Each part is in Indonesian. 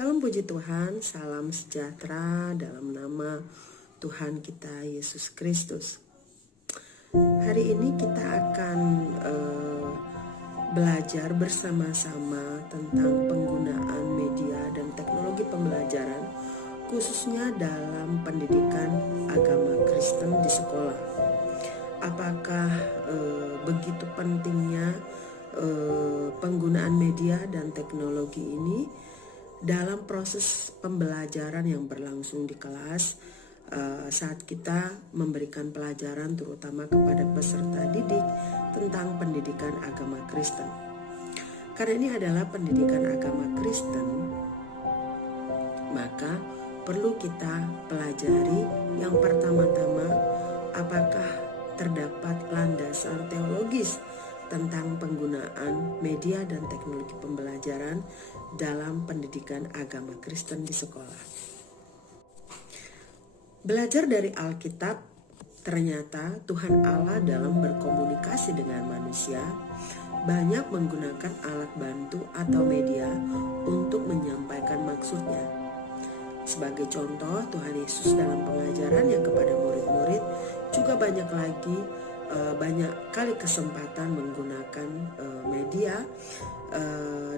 Shalom puji Tuhan, salam sejahtera dalam nama Tuhan kita Yesus Kristus. Hari ini kita akan belajar bersama-sama tentang penggunaan media dan teknologi pembelajaran, khususnya dalam pendidikan agama Kristen di sekolah. Apakah begitu pentingnya penggunaan media dan teknologi ini dalam proses pembelajaran yang berlangsung di kelas saat kita memberikan pelajaran terutama kepada peserta didik tentang pendidikan agama Kristen. Karena ini adalah pendidikan agama Kristen, maka perlu kita pelajari yang pertama-tama apakah terdapat landasan teologis tentang penggunaan media dan teknologi pembelajaran dalam pendidikan agama Kristen di sekolah. Belajar dari Alkitab, ternyata Tuhan Allah dalam berkomunikasi dengan manusia banyak menggunakan alat bantu atau media untuk menyampaikan maksudnya. Sebagai contoh, Tuhan Yesus dalam pengajarannya kepada murid-murid juga banyak kali kesempatan menggunakan media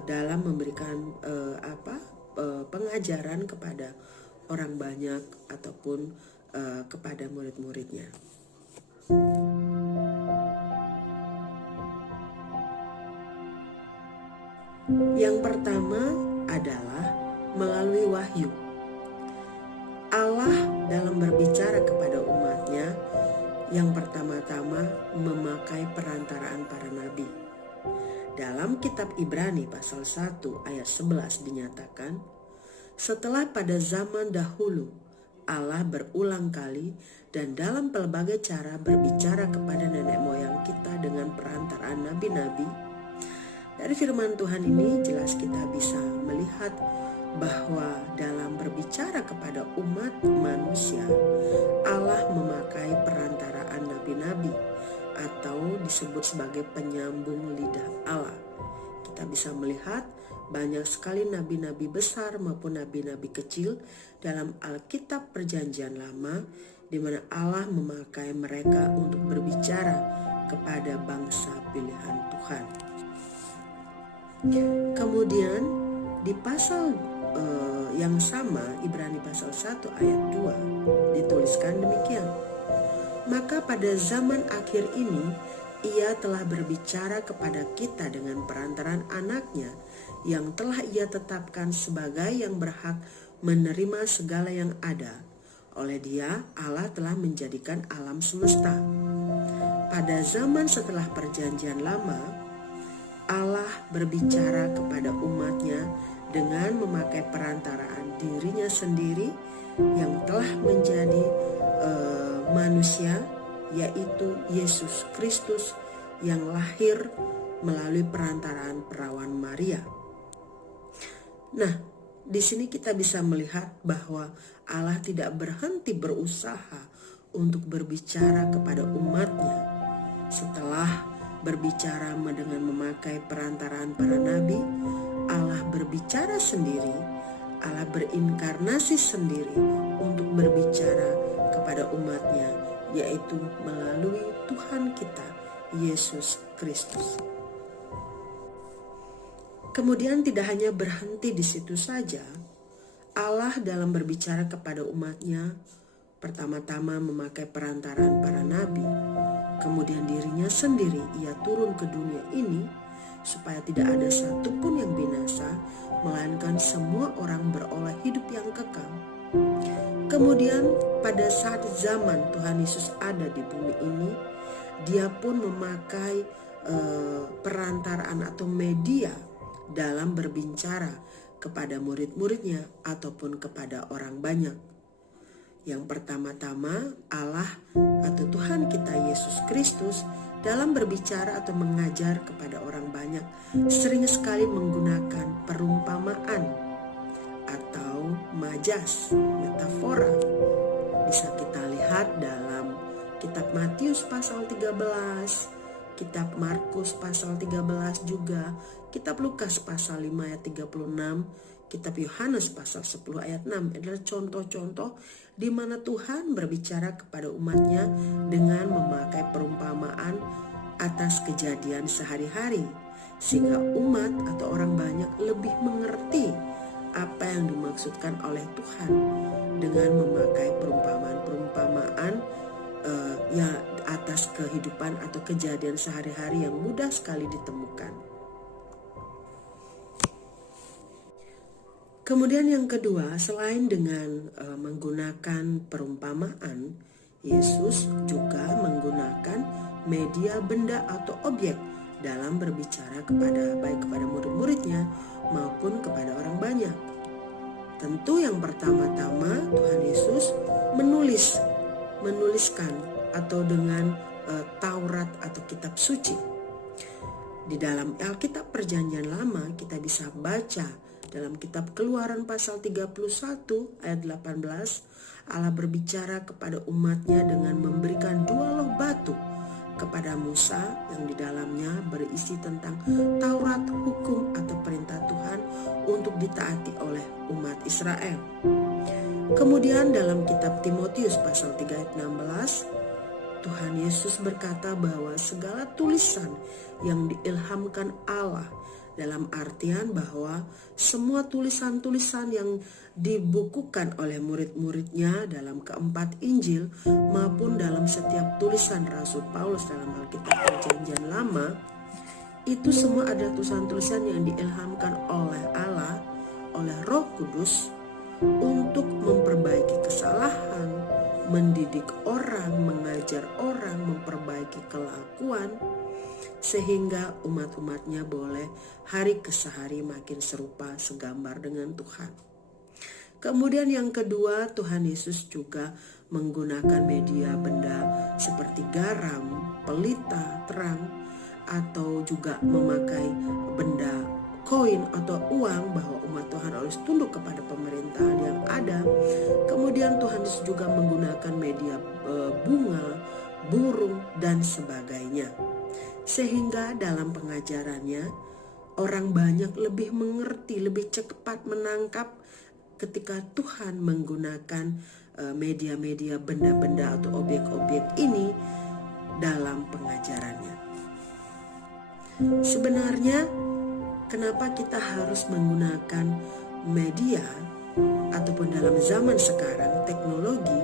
dalam memberikan pengajaran kepada orang banyak ataupun kepada murid-muridnya. Yang pertama adalah melalui wahyu. Allah dalam berbicara kepada umatnya yang pertama-tama memakai perantaraan para nabi. Dalam kitab Ibrani pasal 1 ayat 11 dinyatakan, setelah pada zaman dahulu Allah berulang kali dan dalam pelbagai cara berbicara kepada nenek moyang kita dengan perantaraan nabi-nabi. Dari firman Tuhan ini jelas kita bisa melihat bahwa dalam berbicara kepada umat manusia, Allah memakai perantaraan nabi-nabi atau disebut sebagai penyambung lidah Allah. Kita bisa melihat banyak sekali nabi-nabi besar maupun nabi-nabi kecil dalam Alkitab Perjanjian Lama, di mana Allah memakai mereka untuk berbicara kepada bangsa pilihan Tuhan. Kemudian di pasal yang sama, Ibrani pasal 1 ayat 2 dituliskan demikian. Maka pada zaman akhir ini Ia telah berbicara kepada kita dengan perantaran anaknya yang telah Ia tetapkan sebagai yang berhak menerima segala yang ada. Oleh Dia Allah telah menjadikan alam semesta. Pada zaman setelah perjanjian lama, Allah berbicara kepada umatnya dengan memakai perantaraan dirinya sendiri yang telah menjadi manusia, yaitu Yesus Kristus yang lahir melalui perantaraan perawan Maria. Nah, di sini kita bisa melihat bahwa Allah tidak berhenti berusaha untuk berbicara kepada umatnya. Setelah berbicara dengan memakai perantaraan para nabi, Allah berbicara sendiri, Allah berinkarnasi sendiri untuk berbicara kepada umatnya, yaitu melalui Tuhan kita, Yesus Kristus. Kemudian tidak hanya berhenti di situ saja, Allah dalam berbicara kepada umatnya, pertama-tama memakai perantaraan para nabi, kemudian dirinya sendiri Ia turun ke dunia ini, supaya tidak ada satupun yang binasa, melainkan semua orang beroleh hidup yang kekal. Kemudian pada saat zaman Tuhan Yesus ada di bumi ini, Dia pun memakai perantaraan atau media dalam berbicara kepada murid-muridnya ataupun kepada orang banyak. Yang pertama-tama Allah atau Tuhan kita Yesus Kristus dalam berbicara atau mengajar kepada orang banyak sering sekali menggunakan perumpamaan atau majas, metafora. Bisa kita lihat dalam kitab Matius pasal 13, kitab Markus pasal 13 juga, kitab Lukas pasal 5 ayat 36, kitab Yohanes pasal 10 ayat 6 adalah contoh-contoh di mana Tuhan berbicara kepada umatnya dengan memakai perumpamaan atas kejadian sehari-hari, sehingga umat atau orang banyak lebih mengerti apa yang dimaksudkan oleh Tuhan dengan memakai perumpamaan-perumpamaan ya atas kehidupan atau kejadian sehari-hari yang mudah sekali ditemukan. Kemudian yang kedua, selain dengan menggunakan perumpamaan, Yesus juga menggunakan media benda atau objek dalam berbicara baik kepada murid-muridnya maupun kepada orang banyak. Tentu yang pertama-tama Tuhan Yesus menuliskan atau dengan Taurat atau kitab suci. Di dalam Alkitab Perjanjian Lama kita bisa baca dalam kitab Keluaran pasal 31 ayat 18, Allah berbicara kepada umatnya dengan memberikan 2 loh batu kepada Musa yang di dalamnya berisi tentang Taurat, hukum atau perintah Tuhan untuk ditaati oleh umat Israel. Kemudian dalam kitab Timotius pasal 3 ayat 16, Tuhan Yesus berkata bahwa segala tulisan yang diilhamkan Allah, dalam artian bahwa semua tulisan-tulisan yang dibukukan oleh murid-muridnya dalam keempat Injil maupun dalam setiap tulisan Rasul Paulus dalam Alkitab Perjanjian Lama, itu semua adalah tulisan-tulisan yang diilhamkan oleh Allah, oleh Roh Kudus untuk memperbaiki kesalahan, mendidik orang, mengajar orang, memperbaiki kelakuan, sehingga umat-umatnya boleh hari ke hari makin serupa segambar dengan Tuhan. Kemudian yang kedua, Tuhan Yesus juga menggunakan media benda seperti garam, pelita, terang, atau juga memakai benda koin atau uang bahwa umat Tuhan harus tunduk kepada pemerintahan yang ada. Kemudian Tuhan Yesus juga menggunakan media bunga, burung, dan sebagainya. Sehingga dalam pengajarannya orang banyak lebih mengerti, lebih cepat menangkap ketika Tuhan menggunakan media-media benda-benda atau objek-objek ini dalam pengajarannya. Sebenarnya kenapa kita harus menggunakan media ataupun dalam zaman sekarang teknologi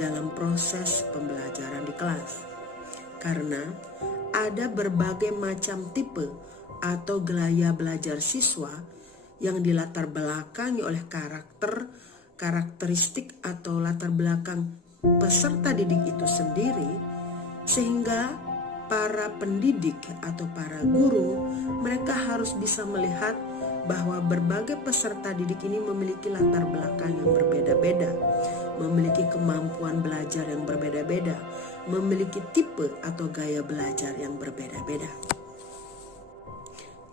dalam proses pembelajaran di kelas? Karena ada berbagai macam tipe atau gaya belajar siswa yang dilatar belakangi oleh karakteristik atau latar belakang peserta didik itu sendiri, sehingga para pendidik atau para guru mereka harus bisa melihat bahwa berbagai peserta didik ini memiliki latar belakang yang berbeda-beda, memiliki kemampuan belajar yang berbeda-beda, memiliki tipe atau gaya belajar yang berbeda-beda.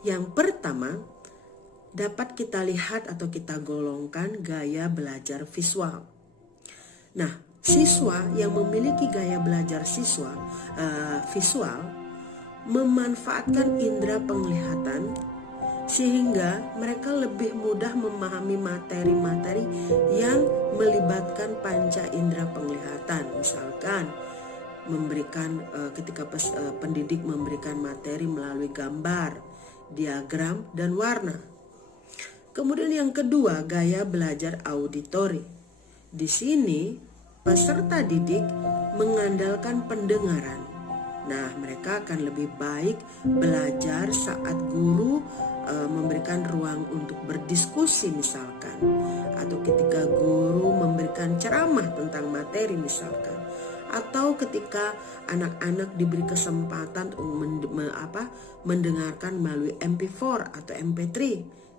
Yang pertama, dapat kita lihat atau kita golongkan gaya belajar visual. Nah, siswa yang memiliki gaya belajar visual memanfaatkan indera penglihatan sehingga mereka lebih mudah memahami materi-materi yang melibatkan panca indera penglihatan. Misalkan ketika pendidik memberikan materi melalui gambar, diagram, dan warna. Kemudian yang kedua, gaya belajar auditori. Di sini peserta didik mengandalkan pendengaran. Nah, mereka akan lebih baik belajar saat guru memberikan ruang untuk berdiskusi misalkan, atau ketika guru memberikan ceramah tentang materi misalkan, atau ketika anak-anak diberi kesempatan mendengarkan melalui MP4 atau MP3.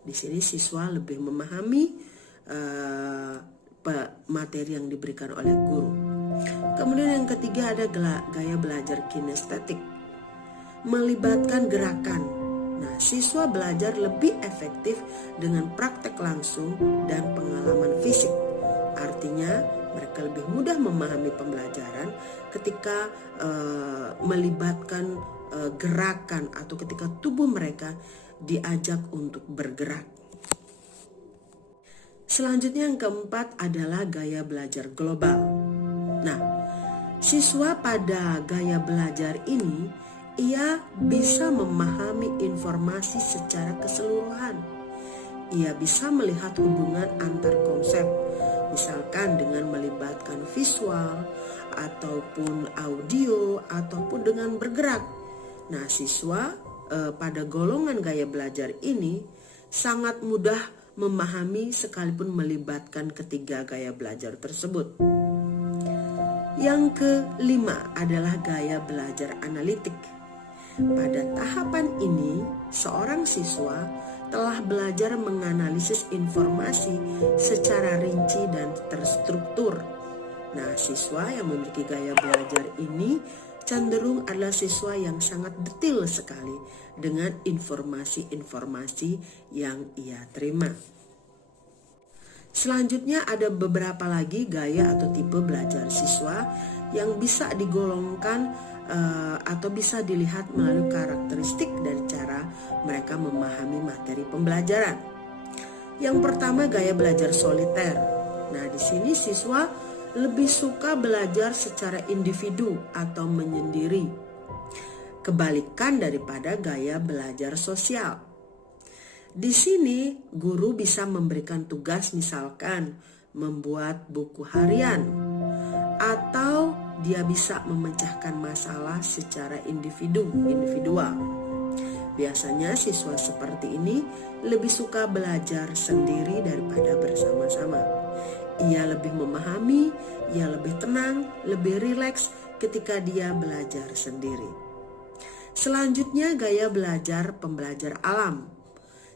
Di sini siswa lebih memahami materi yang diberikan oleh guru. Kemudian yang ketiga ada gaya belajar kinestetik, melibatkan gerakan. Nah, siswa belajar lebih efektif dengan praktek langsung dan pengalaman fisik. Artinya mereka lebih mudah memahami pembelajaran ketika melibatkan gerakan atau ketika tubuh mereka diajak untuk bergerak. Selanjutnya yang keempat adalah gaya belajar global. Nah, siswa pada gaya belajar ini, ia bisa memahami informasi secara keseluruhan. Ia bisa melihat hubungan antar konsep, misalkan dengan melibatkan visual, ataupun audio, ataupun dengan bergerak. Nah, siswa pada golongan gaya belajar ini sangat mudah memahami sekalipun melibatkan ketiga gaya belajar tersebut. Yang kelima adalah gaya belajar analitik. Pada tahapan ini, seorang siswa telah belajar menganalisis informasi secara rinci dan terstruktur. Nah, siswa yang memiliki gaya belajar ini cenderung adalah siswa yang sangat detail sekali dengan informasi-informasi yang ia terima. Selanjutnya ada beberapa lagi gaya atau tipe belajar siswa yang bisa digolongkan atau bisa dilihat melalui karakteristik dari cara mereka memahami materi pembelajaran. Yang pertama, gaya belajar soliter. Nah, di sini siswa lebih suka belajar secara individu atau menyendiri, kebalikan daripada gaya belajar sosial. Di sini guru bisa memberikan tugas, misalkan membuat buku harian, atau dia bisa memecahkan masalah secara individual. Biasanya siswa seperti ini lebih suka belajar sendiri daripada bersama-sama. Ia lebih memahami, ia lebih tenang, lebih rileks ketika dia belajar sendiri. Selanjutnya gaya belajar pembelajar alam.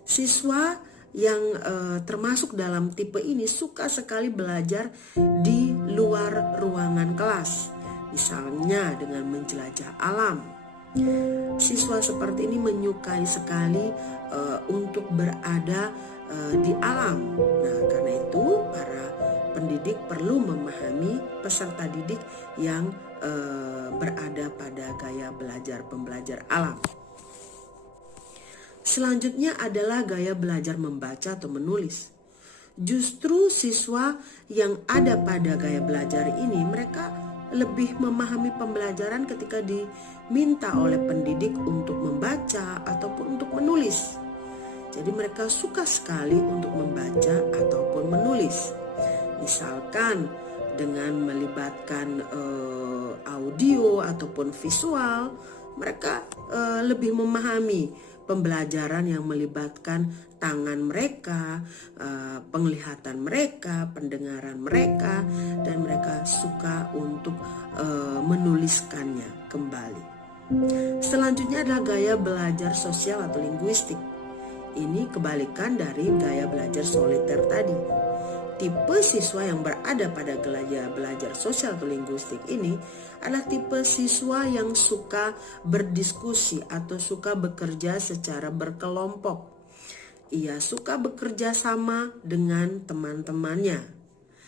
Siswa yang termasuk dalam tipe ini suka sekali belajar di luar ruangan kelas, misalnya dengan menjelajah alam. Siswa seperti ini menyukai sekali untuk berada di alam. Nah, karena itu para pendidik perlu memahami peserta didik yang berada pada gaya belajar pembelajar alam. Selanjutnya adalah gaya belajar membaca atau menulis. Justru siswa yang ada pada gaya belajar ini, mereka lebih memahami pembelajaran ketika diminta oleh pendidik untuk membaca ataupun untuk menulis. Jadi mereka suka sekali untuk membaca ataupun menulis. Misalkan dengan melibatkan audio ataupun visual, mereka lebih memahami pembelajaran yang melibatkan tangan mereka, penglihatan mereka, pendengaran mereka, dan mereka suka untuk menuliskannya kembali. Selanjutnya adalah gaya belajar sosial atau linguistik. Ini kebalikan dari gaya belajar soliter tadi. Tipe siswa yang berada pada gaya belajar sosial atau linguistik ini adalah tipe siswa yang suka berdiskusi atau suka bekerja secara berkelompok. Ia suka bekerja sama dengan teman-temannya.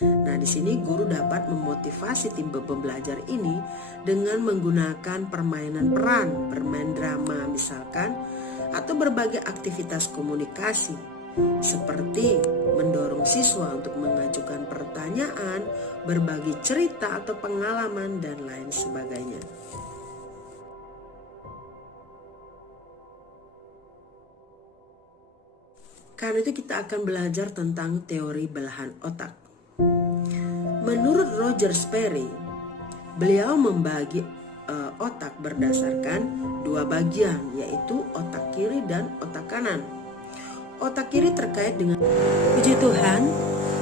Nah, di sini guru dapat memotivasi tim pembelajar ini dengan menggunakan permainan peran, bermain drama misalkan, atau berbagai aktivitas komunikasi, seperti mendorong siswa untuk mengajukan pertanyaan, berbagi cerita atau pengalaman, dan lain sebagainya. Karena itu kita akan belajar tentang teori belahan otak. Menurut Roger Sperry, beliau membagi otak berdasarkan dua bagian, yaitu otak kiri dan otak kanan. Otak kiri terkait dengan puji Tuhan.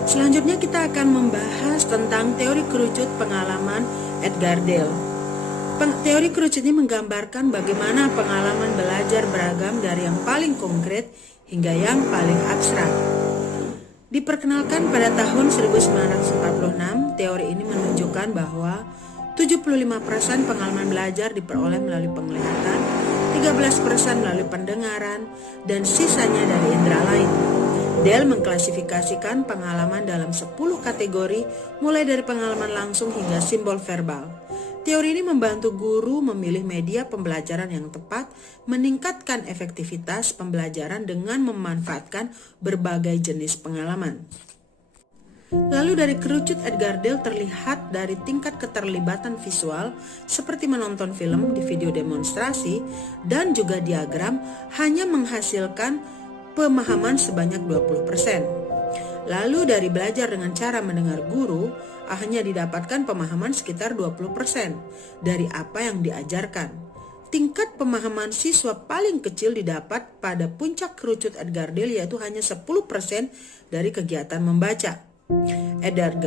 Selanjutnya kita akan membahas tentang teori kerucut pengalaman Edgar Dale. Teori kerucut ini menggambarkan bagaimana pengalaman belajar beragam dari yang paling konkret hingga yang paling abstrak. Diperkenalkan pada tahun 1946, teori ini menunjukkan bahwa 75% pengalaman belajar diperoleh melalui penglihatan, 13% melalui pendengaran, dan sisanya dari indera lain. Dale mengklasifikasikan pengalaman dalam 10 kategori, mulai dari pengalaman langsung hingga simbol verbal. Teori ini membantu guru memilih media pembelajaran yang tepat, meningkatkan efektivitas pembelajaran dengan memanfaatkan berbagai jenis pengalaman. Lalu dari kerucut Edgar Dale terlihat dari tingkat keterlibatan visual seperti menonton film di video demonstrasi dan juga diagram hanya menghasilkan pemahaman sebanyak 20%. Lalu dari belajar dengan cara mendengar guru hanya didapatkan pemahaman sekitar 20% dari apa yang diajarkan. Tingkat pemahaman siswa paling kecil didapat pada puncak kerucut Edgar Dale yaitu hanya 10% dari kegiatan membaca. Edgar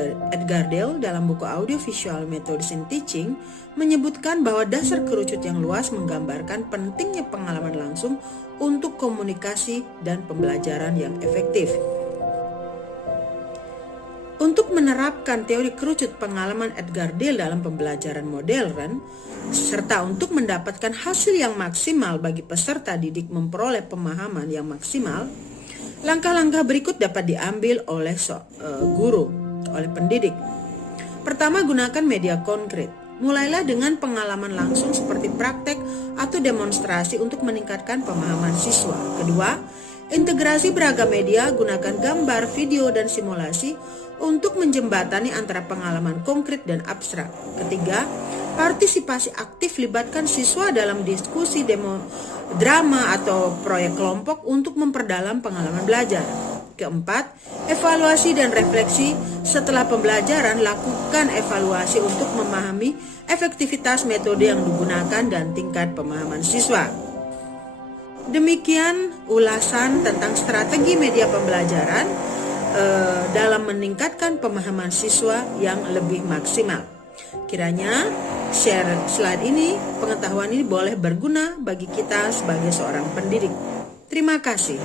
Dale dalam buku Audiovisual Methods in Teaching menyebutkan bahwa dasar kerucut yang luas menggambarkan pentingnya pengalaman langsung untuk komunikasi dan pembelajaran yang efektif. Untuk menerapkan teori kerucut pengalaman Edgar Dale dalam pembelajaran modern, serta untuk mendapatkan hasil yang maksimal bagi peserta didik memperoleh pemahaman yang maksimal, langkah-langkah berikut dapat diambil oleh guru, oleh pendidik. Pertama, gunakan media konkret. Mulailah dengan pengalaman langsung seperti praktek atau demonstrasi untuk meningkatkan pemahaman siswa. Kedua, integrasi beragam media, gunakan gambar, video, dan simulasi untuk menjembatani antara pengalaman konkret dan abstrak. Ketiga, partisipasi aktif, libatkan siswa dalam diskusi, drama, atau proyek kelompok untuk memperdalam pengalaman belajar. Keempat, evaluasi dan refleksi. Setelah pembelajaran, lakukan evaluasi untuk memahami efektivitas metode yang digunakan dan tingkat pemahaman siswa. Demikian ulasan tentang strategi media pembelajaran dalam meningkatkan pemahaman siswa yang lebih maksimal. Kiranya share slide ini, pengetahuan ini boleh berguna bagi kita sebagai seorang pendidik. Terima kasih.